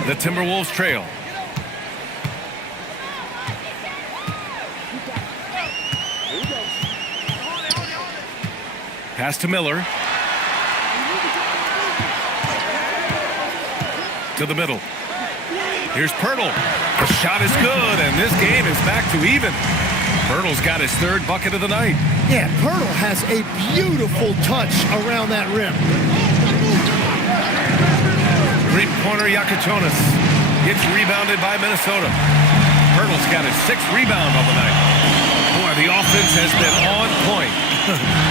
The Timberwolves trail. Pass to Miller. To the middle. Here's Pirtle. The shot is good, and this game is back to even. Pirtle's got his third bucket of the night. Yeah, Pirtle has a beautiful touch around that rim. Great corner, Yakachonis. Gets rebounded by Minnesota. Pirtle's got his 6th rebound on the night. Boy, the offense has been on point.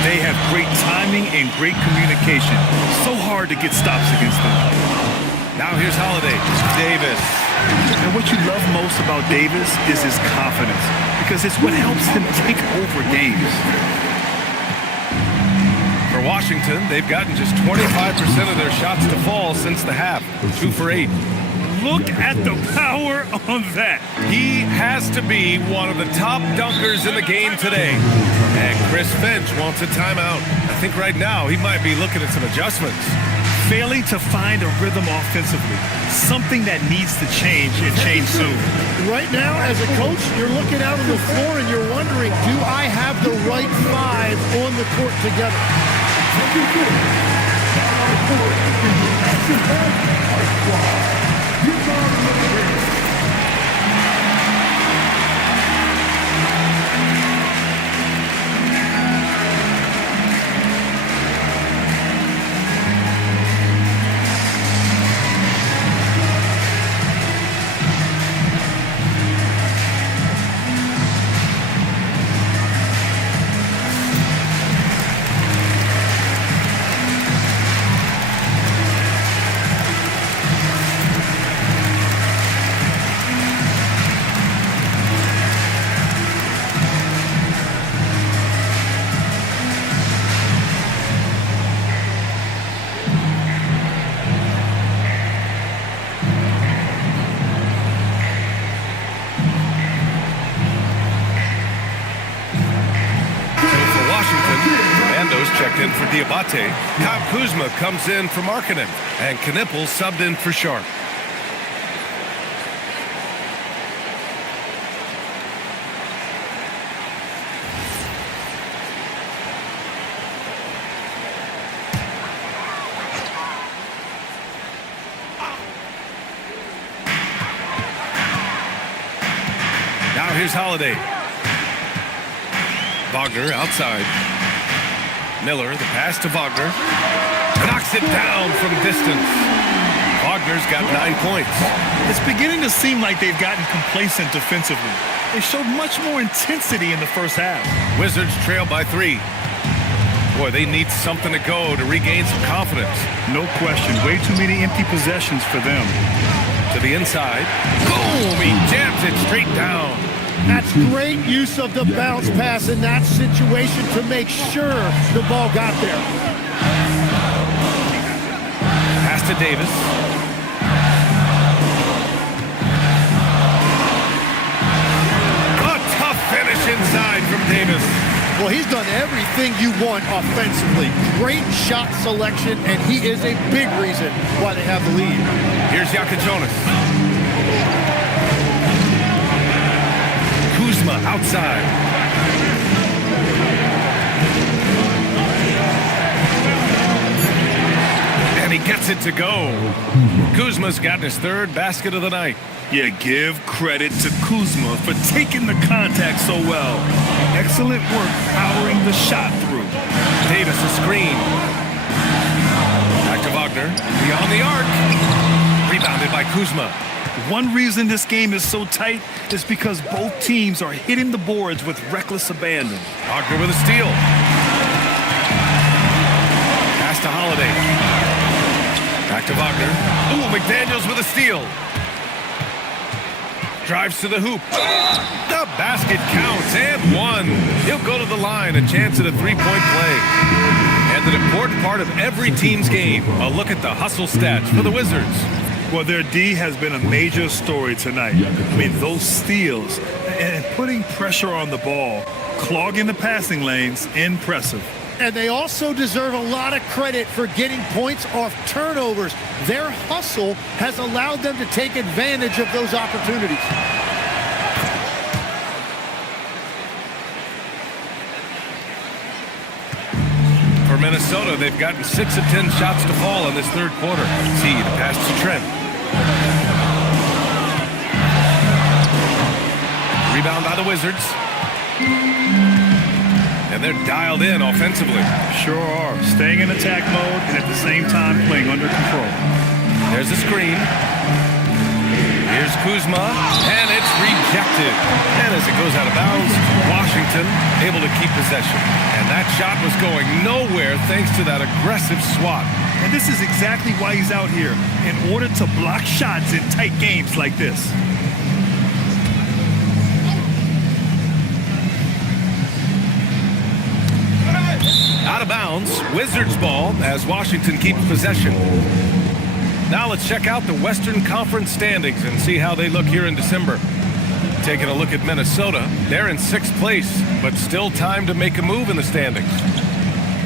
They have great timing and great communication. So hard to get stops against them. Now here's Holiday. Davis. And what you love most about Davis is his confidence, because it's what helps him take over games. For Washington, they've gotten just 25% of their shots to fall since the half. 2 for 8. Look at the power on that. He has to be one of the top dunkers in the game today. And Chris Finch wants a timeout. I think right now he might be looking at some adjustments. Failing to find a rhythm offensively. Something that needs to change and change soon. Right now, as a coach, you're looking out on the floor and you're wondering, do I have the right 5 on the court together? Checked in for Diabate. Kyle Kuzma comes in for Markkanen. And Knippel subbed in for Sharp. Now here's Holiday. Wagner outside. Miller, the pass to Wagner. Knocks it down from distance. Wagner's got 9 points. It's beginning to seem like they've gotten complacent defensively. They showed much more intensity in the first half. Wizards trail by 3. Boy, they need something to go to regain some confidence. No question. Way too many empty possessions for them. To the inside. Boom! He jams it straight down. That's great use of the bounce pass in that situation to make sure the ball got there. Pass to Davis. inside from Davis. Well, he's done everything you want offensively. Great shot selection, and he is a big reason why they have the lead. Here's Jonas. Kuzma outside. And he gets it to go. Kuzma's gotten his third basket of the night. Yeah, give credit to Kuzma for taking the contact so well. Excellent work powering the shot through. Davis a screen. Back to Wagner. Beyond the arc. Rebounded by Kuzma. One reason this game is so tight is because both teams are hitting the boards with reckless abandon. Wagner with a steal. Pass to Holiday. Back to Wagner. Ooh, McDaniels with a steal. Drives to the hoop. The basket counts and one. He'll go to the line, a chance at a three-point play. And an important part of every team's game, a look at the hustle stats for the Wizards. Well, their D has been a major story tonight. I mean, those steals and putting pressure on the ball, clogging the passing lanes, impressive. And they also deserve a lot of credit for getting points off turnovers. Their hustle has allowed them to take advantage of those opportunities. For Minnesota, they've gotten 6 of 10 shots to fall in this third quarter. Seed pass to Trent. Rebound by the Wizards. And they're dialed in offensively. Sure are. Staying in attack mode and at the same time playing under control. There's a screen. Here's Kuzma, and it's rejected. And as it goes out of bounds, Washington able to keep possession. And that shot was going nowhere thanks to that aggressive swat. And this is exactly why he's out here, in order to block shots in tight games like this. Out of bounds, Wizards ball as Washington keeps possession. Now let's check out the Western Conference standings and see how they look here in December. Taking a look at Minnesota, they're in 6th place, but still time to make a move in the standings.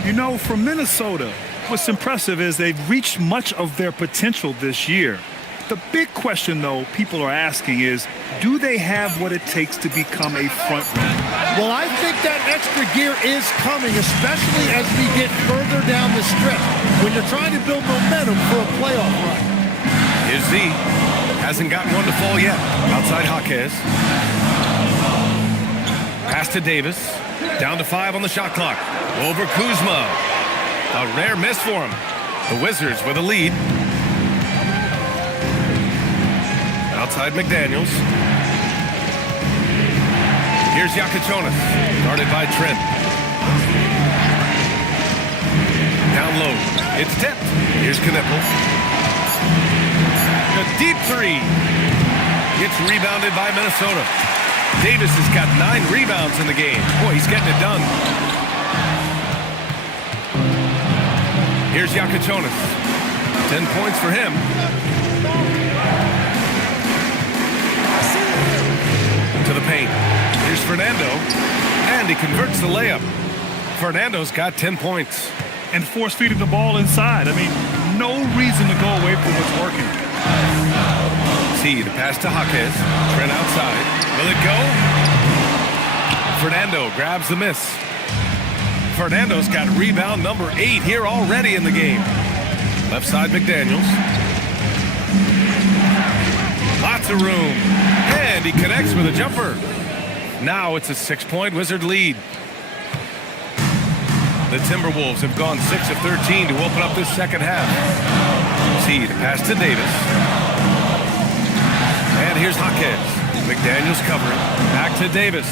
You know, for Minnesota, what's impressive is they've reached much of their potential this year. The big question, though, people are asking is, do they have what it takes to become a front runner? Well, I think that extra gear is coming, especially as we get further down the stretch, when you're trying to build momentum for a playoff run. Here's Z. Hasn't gotten one to fall yet. Outside Jaquez. Pass to Davis. Down to 5 on the shot clock. Over Kuzma. A rare miss for him. The Wizards with a lead. Outside McDaniels. Here's Jonas, guarded by Trent. Down low. It's tipped. Here's Knippel. A deep three. Gets rebounded by Minnesota. Davis has got 9 rebounds in the game. Boy, he's getting it done. Here's Jonas. 10 points for him. To the paint. Here's Fernando, and he converts the layup. Fernando's got 10 points. And force feeding the ball inside. I mean, no reason to go away from what's working. See the pass to Jaquez. Trent outside. Will it go? Fernando grabs the miss. Fernando's got rebound number 8 here already in the game. Left side McDaniels. Lots of room. And he connects with a jumper. Now it's a 6-point Wizard lead. The Timberwolves have gone 6 of 13 to open up this second half. See the pass to Davis. And here's Jaquez. McDaniels covering. Back to Davis.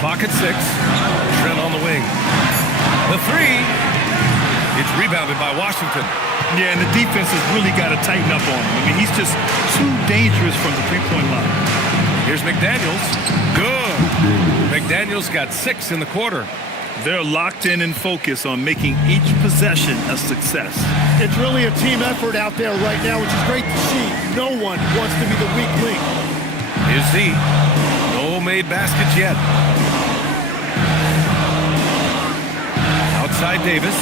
Clock at 6. Trent on the wing. The 3. It's rebounded by Washington. Yeah, and the defense has really got to tighten up on him. I mean, he's just too dangerous from the three-point line. Here's McDaniels. Good. McDaniels got 6 in the quarter. They're locked in and focused on making each possession a success. It's really a team effort out there right now, which is great to see. No one wants to be the weak link. Here's Z. No no made baskets yet. Outside Davis.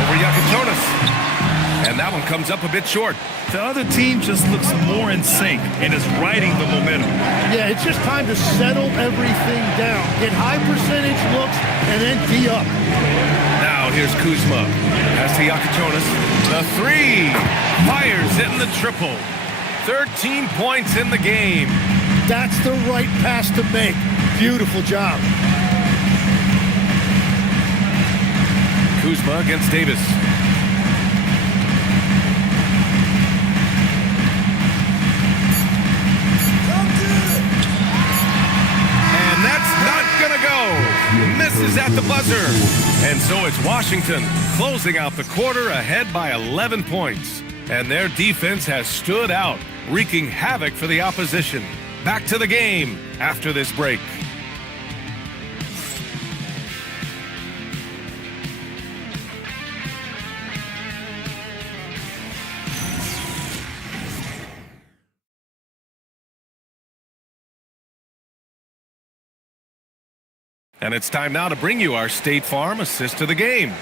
Over Yakatonis. And that one comes up a bit short. The other team just looks more in sync and is riding the momentum. Yeah, it's just time to settle everything down. Get high percentage looks and then D up. Now here's Kuzma. Pass to Yakatonis. The three. Fires in the triple. 13 points in the game. That's the right pass to make. Beautiful job. Kuzma against Davis. And that's not gonna go. Misses at the buzzer. And so it's Washington closing out the quarter ahead by 11 points. And their defense has stood out, wreaking havoc for the opposition. Back to the game after this break. And it's time now to bring you our State Farm assist of the game.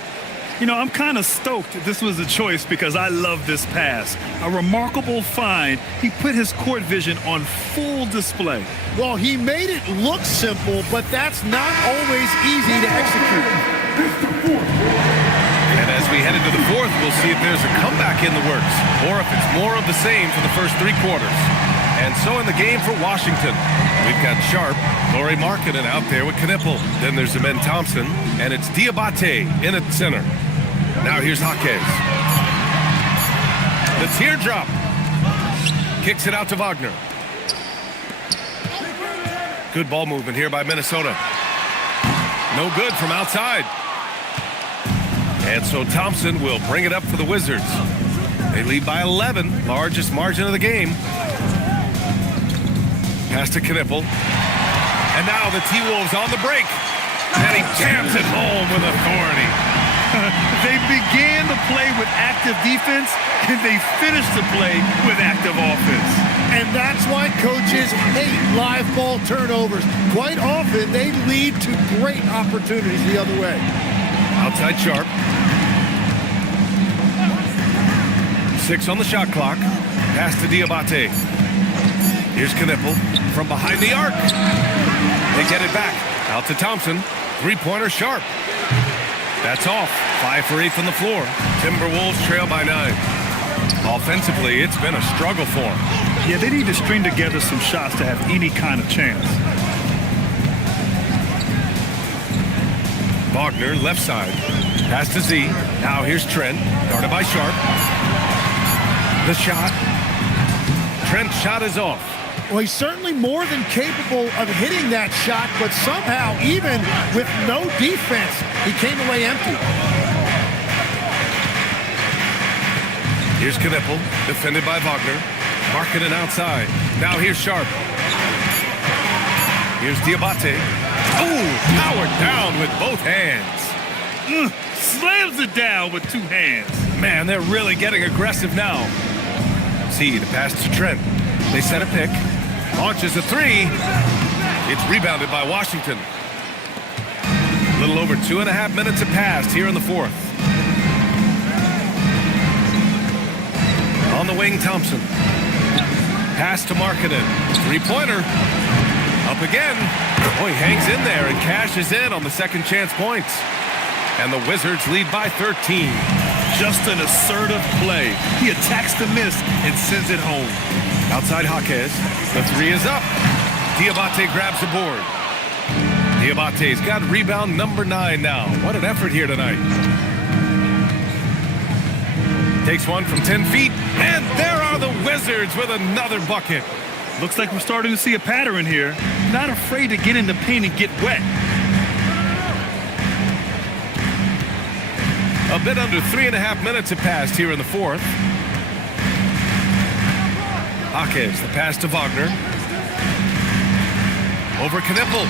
You know, I'm kind of stoked this was a choice because I love this pass. A remarkable find. He put his court vision on full display. Well, he made it look simple, but that's not always easy to execute. And as we head into the fourth, we'll see if there's a comeback in the works or if it's more of the same for the first three quarters. And so in the game for Washington, we've got Sharp, Lauri Markkanen out there with Knipple. Then there's Amen Thompson, and it's Diabate in at center. Now here's Jaquez. The teardrop. Kicks it out to Wagner. Good ball movement here by Minnesota. No good from outside. And so Thompson will bring it up for the Wizards. They lead by 11, largest margin of the game. Pass to Knipple. And now the T-Wolves on the break. And he jams it home with authority. They began the play with active defense, and they finished the play with active offense. And that's why coaches hate live ball turnovers. Quite often, they lead to great opportunities the other way. Outside Sharp. 6 on the shot clock. Pass to Diabate. Here's Knipple from behind the arc. They get it back. Out to Thompson. Three-pointer Sharp. That's off. 5 for 8 from the floor. Timberwolves trail by 9. Offensively, it's been a struggle for them. Yeah, they need to string together some shots to have any kind of chance. Wagner, left side. Pass to Z. Now here's Trent. Guarded by Sharp. The shot. Trent's shot is off. Well, he's certainly more than capable of hitting that shot, but somehow, even with no defense, he came away empty. Here's Knipple, defended by Wagner. Markkanen outside. Now here's Sharp. Here's Diabate. Oh, powered down with both hands. Slams it down with two hands. Man, they're really getting aggressive now. See the pass to Trent. They set a pick. Launches a three. It's rebounded by Washington. A little over 2.5 minutes have passed here in the fourth. On the wing, Thompson. Pass to Markkanen. Three-pointer. Up again. Oh, he hangs in there and cashes in on the second chance points. And the Wizards lead by 13. Just an assertive play. He attacks the miss and sends it home. Outside Jaquez. The three is up. Diabate grabs the board. Diabate's got rebound number 9 now. What an effort here tonight. Takes one from 10 feet. And there are the Wizards with another bucket. Looks like we're starting to see a pattern here. Not afraid to get in the paint and get wet. A bit under 3.5 minutes have passed here in the fourth. Jaquez, the pass to Wagner. Over Knipple.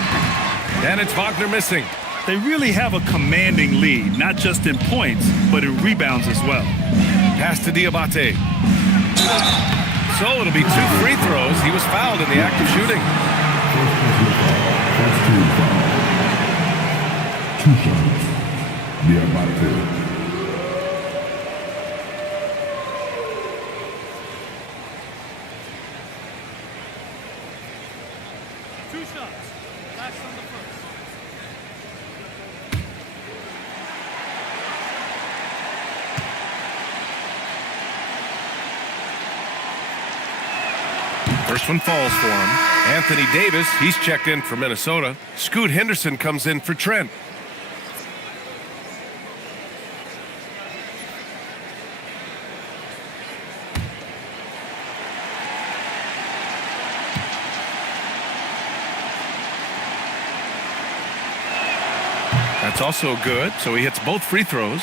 And it's Wagner missing. They really have a commanding lead, not just in points, but in rebounds as well. Pass to Diabate. So it'll be 2 free throws. He was fouled in the act of shooting. Two shots. Diamante. First one falls for him. Anthony Davis, he's checked in for Minnesota. Scoot Henderson comes in for Trent. That's also good, so he hits both free throws.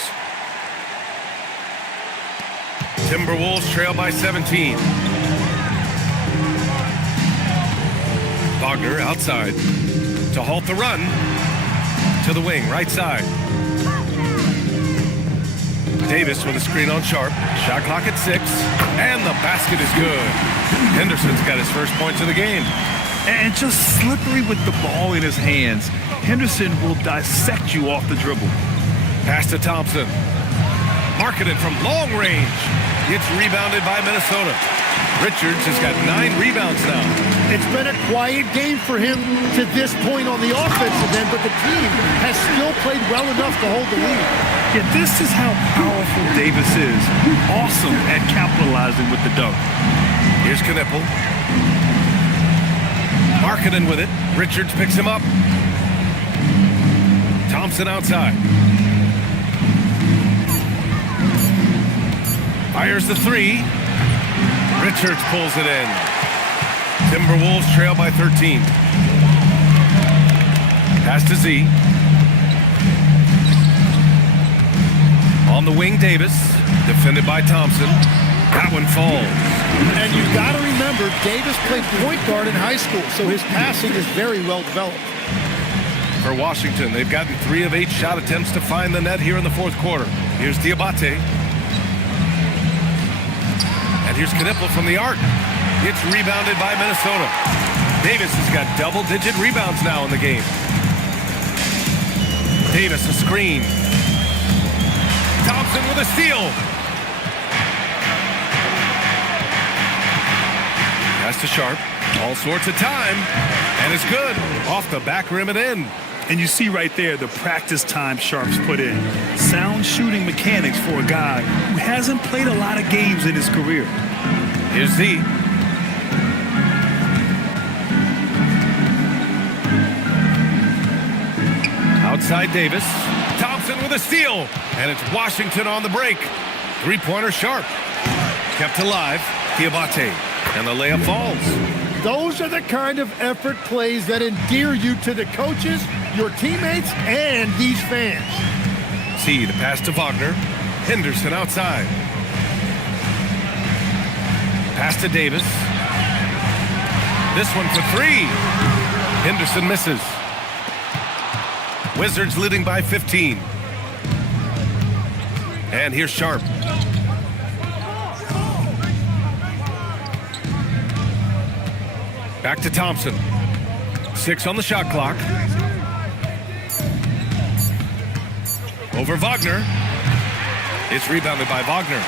Timberwolves trail by 17. Wagner outside to halt the run to the wing, right side. Davis with a screen on Sharp. Shot clock at 6, and the basket is good. Henderson's got his first points of the game. And just slippery with the ball in his hands. Henderson will dissect you off the dribble. Pass to Thompson. Marketed from long range. It's rebounded by Minnesota. Richards has got 9 rebounds now. It's been a quiet game for him to this point on the offensive end, but the team has still played well enough to hold the lead. Yeah, this is how powerful Davis is. Awesome at capitalizing with the dunk. Here's Knipple. Marketing with it. Richards picks him up. Thompson outside. Fires the 3. Richards pulls it in. Timberwolves trail by 13. Pass to Z. On the wing, Davis. Defended by Thompson. That one falls. And you've got to remember, Davis played point guard in high school, so his passing is very well developed. For Washington, they've gotten 3 of 8 shot attempts to find the net here in the fourth quarter. Here's Diabate. And here's Knipple from the arc. It's rebounded by Minnesota. Davis has got double-digit rebounds now in the game. Davis a screen. Thompson with a steal. Pass to Sharp. All sorts of time. And it's good. Off the back rim and in. And you see right there the practice time Sharp's put in. Sound shooting mechanics for a guy who hasn't played a lot of games in his career. Here's Z. Outside Davis. Thompson with a steal. And it's Washington on the break. 3-pointer Sharp. Kept alive. Diabate. And the layup falls. Those are the kind of effort plays that endear you to the coaches, your teammates, and these fans. See the pass to Wagner. Henderson outside. Pass to Davis. This one for 3. Henderson misses. Wizards leading by 15. And here's Sharp. Back to Thompson. 6 on the shot clock. Over Wagner. It's rebounded by Wagner.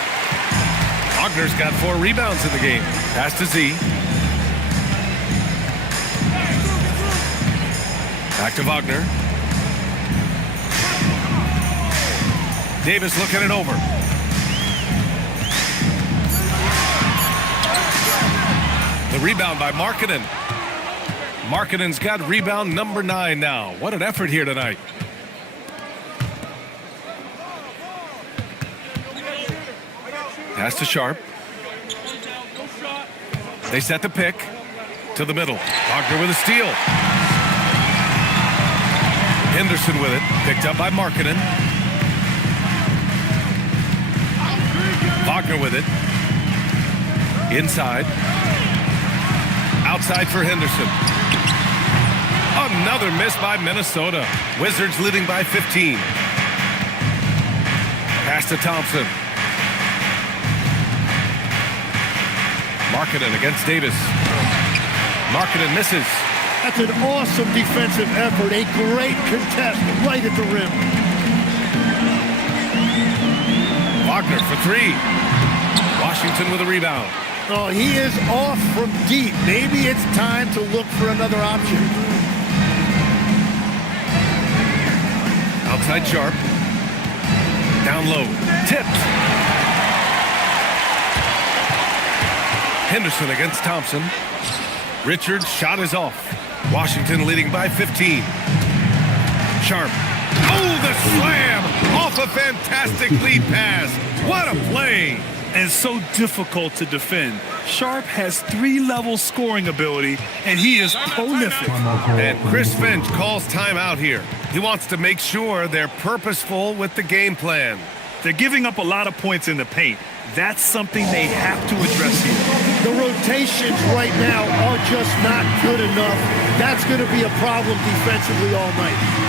Wagner's got 4 rebounds in the game. Pass to Z. Back to Wagner. Davis looking it over. The rebound by Markkanen. Markkanen's got rebound number 9 now. What an effort here tonight. Pass to Sharp. They set the pick to the middle. Wagner with a steal. Henderson with it. Picked up by Markkanen. Wagner with it. Inside. Outside for Henderson. Another miss by Minnesota. Wizards leading by 15. Pass to Thompson. Markkanen against Davis. Markkanen misses. That's an awesome defensive effort. A great contest right at the rim. Wagner for three. Washington with a rebound. Oh, he is off from deep. Maybe it's time to look for another option. Outside Sharp. Down low. Tipped. Henderson against Thompson. Richards' shot is off. Washington leading by 15. Sharp. Oh, the slam! Off a fantastic lead pass. What a play! And so difficult to defend. Sharp has 3-level scoring ability, and he is prolific. And Chris Finch calls timeout here. He wants to make sure they're purposeful with the game plan. They're giving up a lot of points in the paint. That's something they have to address here. The rotations right now are just not good enough. That's going to be a problem defensively all night.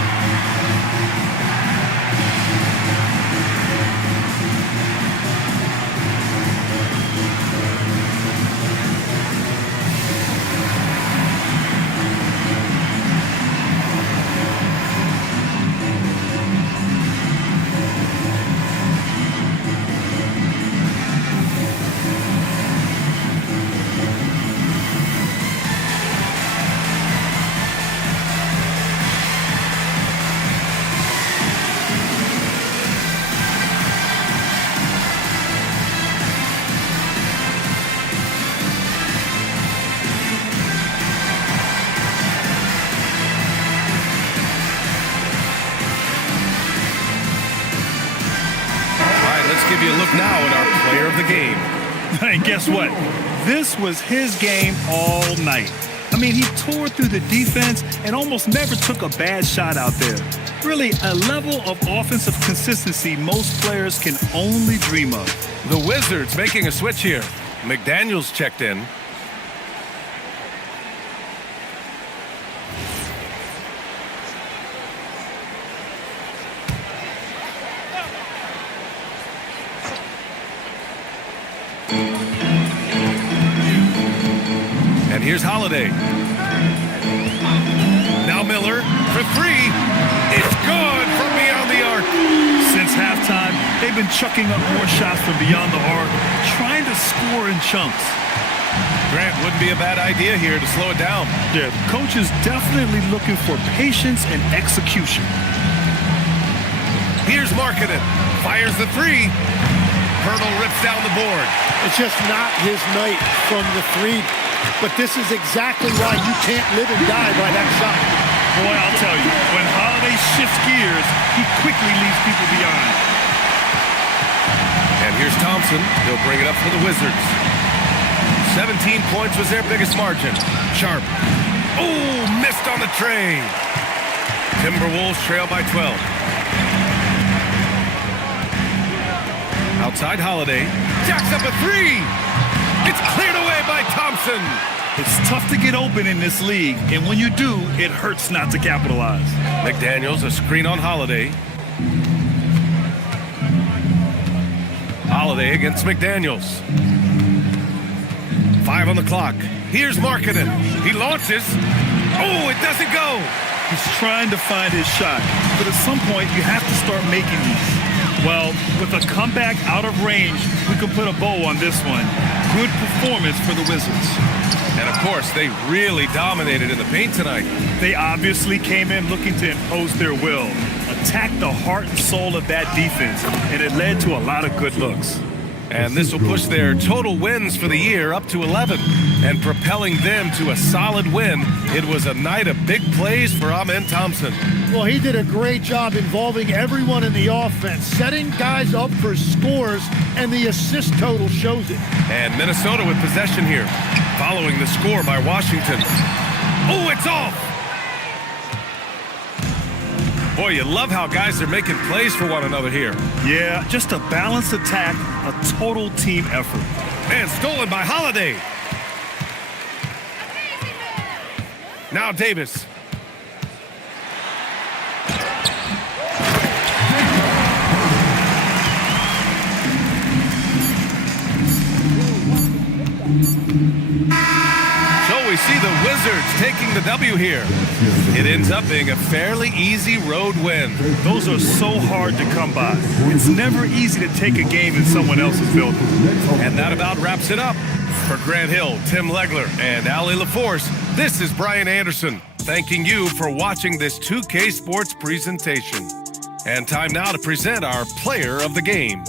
Give you a look now at our player of the game. And guess what? This was his game all night. I mean, he tore through the defense and almost never took a bad shot out there. Really, a level of offensive consistency most players can only dream of. The Wizards making a switch here. McDaniels checked in. And here's Holiday. Now Miller for three. It's good from beyond the arc. Since halftime, they've been chucking up more shots from beyond the arc, trying to score in chunks. Grant, wouldn't be a bad idea here to slow it down. Yeah, the coach is definitely looking for patience and execution. Here's Markkanen. Fires the three. Hurdle rips down the board. It's just not his night from the three. But this is exactly why you can't live and die by that shot. Boy, I'll tell you, when Holiday shifts gears, he quickly leaves people behind. And here's Thompson. He'll bring it up for the Wizards. 17 points was their biggest margin. Sharp. Oh, missed on the tray. Timberwolves trail by 12. Outside Holiday. Jacks up a three. It's cleared away by Thompson. It's tough to get open in this league, and when you do, it hurts not to capitalize. McDaniels, a screen on Holiday. Holiday against McDaniels. 5 on the clock. Here's Markkanen. He launches. Oh, it doesn't go. He's trying to find his shot, but at some point, you have to start making these. Well, with a comeback out of range, we can put a bow on this one. Good performance for the Wizards. And of course, they really dominated in the paint tonight. They obviously came in looking to impose their will, attack the heart and soul of that defense, and it led to a lot of good looks. And this will push their total wins for the year up to 11 and propelling them to a solid win. It was a night of big plays for Amen Thompson. Well, he did a great job involving everyone in the offense, setting guys up for scores, and the assist total shows it. And Minnesota with possession here, following the score by Washington. Oh, it's off! Boy, you love how guys are making plays for one another here. Yeah, just a balanced attack, a total team effort. And stolen by Holiday. Now Davis. we see the Wizards taking the W here. It ends up being a fairly easy road win. Those are so hard to come by. It's never easy to take a game in someone else's building. And that about wraps it up. For Grant Hill, Tim Legler, and Allie LaForce, this is Brian Anderson, thanking you for watching this 2K Sports presentation. And time now to present our player of the game.